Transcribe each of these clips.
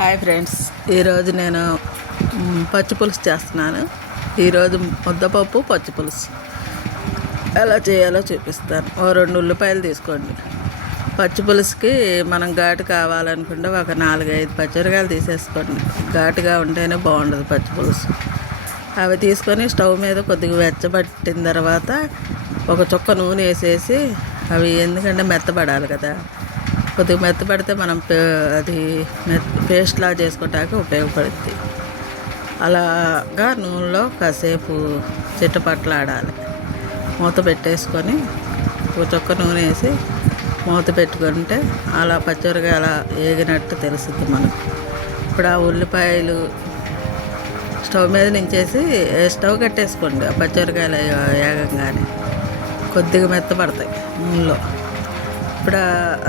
Hi friends ఈరోజు నేను పచ్చి పులుసు చేస్తున్నాను. ఈరోజు ముద్దపప్పు పచ్చి పులుసు. ఎలా చేయాలో చూపిస్తాను. ఓ రెండు ఉల్లిపాయలు తీసుకోండి. పచ్చి పులుసుకి మనం ఘాటు కావాలనుకుంటే ఒక నాలుగైదు పచ్చిమిరకాయలు తీసేసుకోండి. ఘాటుగా ఉంటేనే బాగుంటుంది పచ్చి పులుసు. అవి తీసుకొని స్టవ్ మీద కొద్దిగా వెచ్చబట్టిన తర్వాత ఒక చుక్క నూనె వేసేసి అవి ఎందుకంటే మెత్తబడాలి కదా. కొద్దిగా మెత్తపడితే మనం అది మెత్ పేస్ట్లా చేసుకోవటానికి ఉపయోగపడుద్ది. అలాగా నూనెలో కాసేపు చిట్టపట్లాడాలి మూత పెట్టేసుకొని ఒక చొక్క నూనె వేసి మూత పెట్టుకుంటే అలా పచ్చిమిరకాయ అలా ఏగినట్టు తెలుస్తుంది మనకు. ఇప్పుడు ఆ ఉల్లిపాయలు స్టవ్ మీద నుంచేసి స్టవ్ కట్టేసుకోండి ఆ పచ్చిమిరకాయలు ఏగంగానే. కొద్దిగా మెత్తపడతాయి నూనెలో. ఇప్పుడు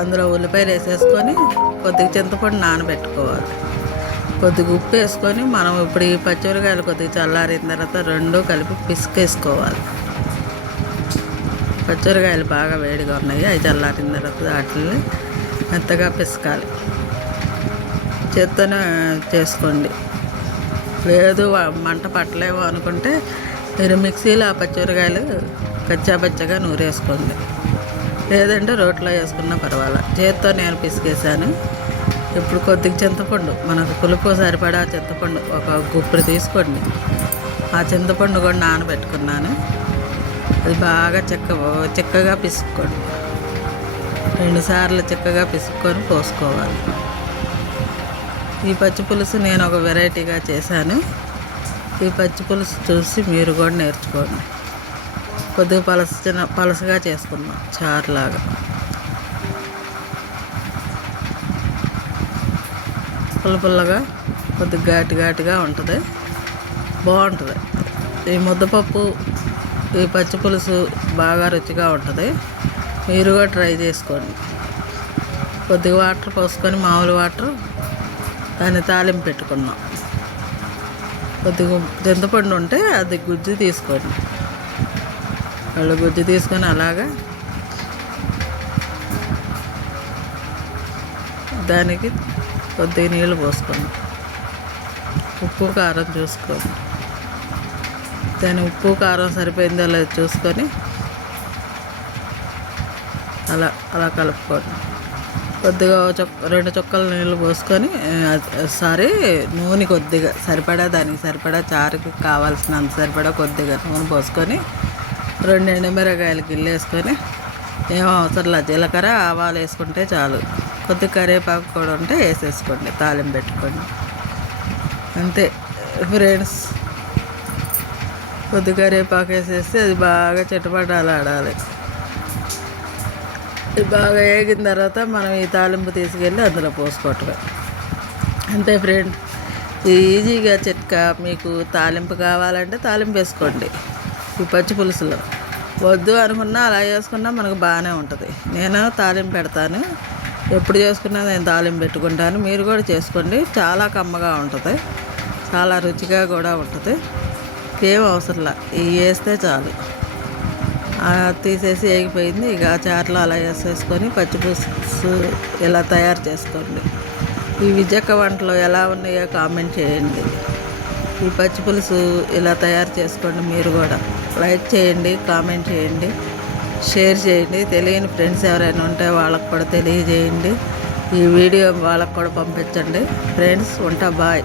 అందులో ఉల్లిపాయలు వేసేసుకొని కొద్దిగా చింతపండు నానబెట్టుకోవాలి. కొద్దిగా ఉప్పు వేసుకొని మనం ఇప్పుడు ఈ పచ్చిమిరకాయలు కొద్దిగా చల్లారిన తర్వాత రెండు కలిపి పిసికేసుకోవాలి. పచ్చిమిరకాయలు బాగా వేడిగా ఉన్నాయి అవి చల్లారిన తర్వాత వాటిని మెత్తగా పిసకాలి. చేత్తోనే చేసుకోండి. లేదు మంట పట్టలేము అనుకుంటే మీరు మిక్సీలో ఆ పచ్చిమిరకాయలు కచ్చా పచ్చగా నూరేసుకోండి. లేదంటే రోట్లో వేసుకున్నా పర్వాలేదు చేత్తో నేను పిసికేసాను ఇప్పుడు కొద్దిగా చింతపండు మనకు పులుపు సరిపడా చింతపండు ఒక గుప్పిడి తీసుకోండి. ఆ చింతపండు కూడా నానబెట్టుకున్నాను. అది బాగా చిక్క చిక్కగా పిసుక్కోండి. రెండుసార్లు చిక్కగా పిసుక్కొని పోసుకోవాలి. ఈ పచ్చి పులుసు నేను ఒక వెరైటీగా చేశాను. ఈ పచ్చి పులుసు చూసి మీరు కూడా నేర్చుకోండి. కొద్దిగా పలస చిన్న పలసగా చేసుకుందాం చారులాగా. పుల్లపుల్లగా కొద్దిగా ఘాటు ఘాటుగా ఉంటుంది. బాగుంటుంది. ఈ ముద్దపప్పు ఈ పచ్చి పులుసు బాగా రుచిగా ఉంటుంది. మీరు కూడా ట్రై చేసుకోండి. కొద్దిగా వాటర్ పోసుకొని మామూలు వాటర్ దాన్ని తాలింపు పెట్టుకున్నాం. కొద్దిగా చింతపండు ఉంటే అది గుజ్జు తీసుకోండి. వాళ్ళు గుజ్జు తీసుకొని అలాగా దానికి కొద్దిగా నీళ్ళు పోసుకోండి ఉప్పు కారం చూసుకోండి దాని ఉప్పు కారం సరిపోయిందో లేదో చూసుకొని అలా అలా కలుపుకోండి కొద్దిగా చొక్క రెండు చుక్కల నీళ్ళు పోసుకొని సారీ నూనె కొద్దిగా సరిపడా దానికి సరిపడా చారుకి కావాల్సినంత సరిపడా కొద్దిగా నూనె పోసుకొని రెండు ఎండుమిరకాయలు గిల్లేసుకొని ఏం అవసరం జీలకర్ర ఆవాలు వేసుకుంటే చాలు. కొద్ది కరివేపాకు కూడా ఉంటే వేసేసుకోండి తాలింపు పెట్టుకోండి అంతే. ఫ్రెండ్స్ కొద్ది కరివేపాకు వేసేస్తే అది బాగా చిటపటాలు ఆడాలి. ఇది బాగా వేగిన తర్వాత మనం ఈ తాలింపు తీసుకెళ్ళి అందులో పోసుకోవటమే. అంతే ఫ్రెండ్ ఈజీగా చిట్కా మీకు తాలింపు కావాలంటే తాలింపు వేసుకోండి. పచ్చి పులుసులో. వద్దు అనుకున్నా అలా చేసుకున్నా మనకు బాగానే ఉంటుంది. నేను తాలింపు పెడతాను. ఎప్పుడు చేసుకున్నా నేను తాలింపు పెట్టుకుంటాను. మీరు కూడా చేసుకోండి. చాలా కమ్మగా ఉంటుంది. చాలా రుచిగా కూడా ఉంటుంది. ఏం అవసరంలా ఇవి వేస్తే చాలు. ఆ తీసేసి వేగిపోయింది. ఇక ఆ చారులో అలా వేసేసుకొని పచ్చిపులుసు ఇలా తయారు చేసుకోండి. ఈ విజక్క వంటలు ఎలా ఉన్నాయో కామెంట్ చేయండి. ఈ పచ్చిపులుసు ఇలా తయారు చేసుకోండి మీరు కూడా. లైక్ చేయండి కామెంట్ చేయండి షేర్ చేయండి. తెలియని ఫ్రెండ్స్ ఎవరైనా ఉంటే వాళ్ళకు కూడా తెలియజేయండి. ఈ వీడియో వాళ్ళకు కూడా పంపించండి. ఫ్రెండ్స్ ఉంటా బాయ్.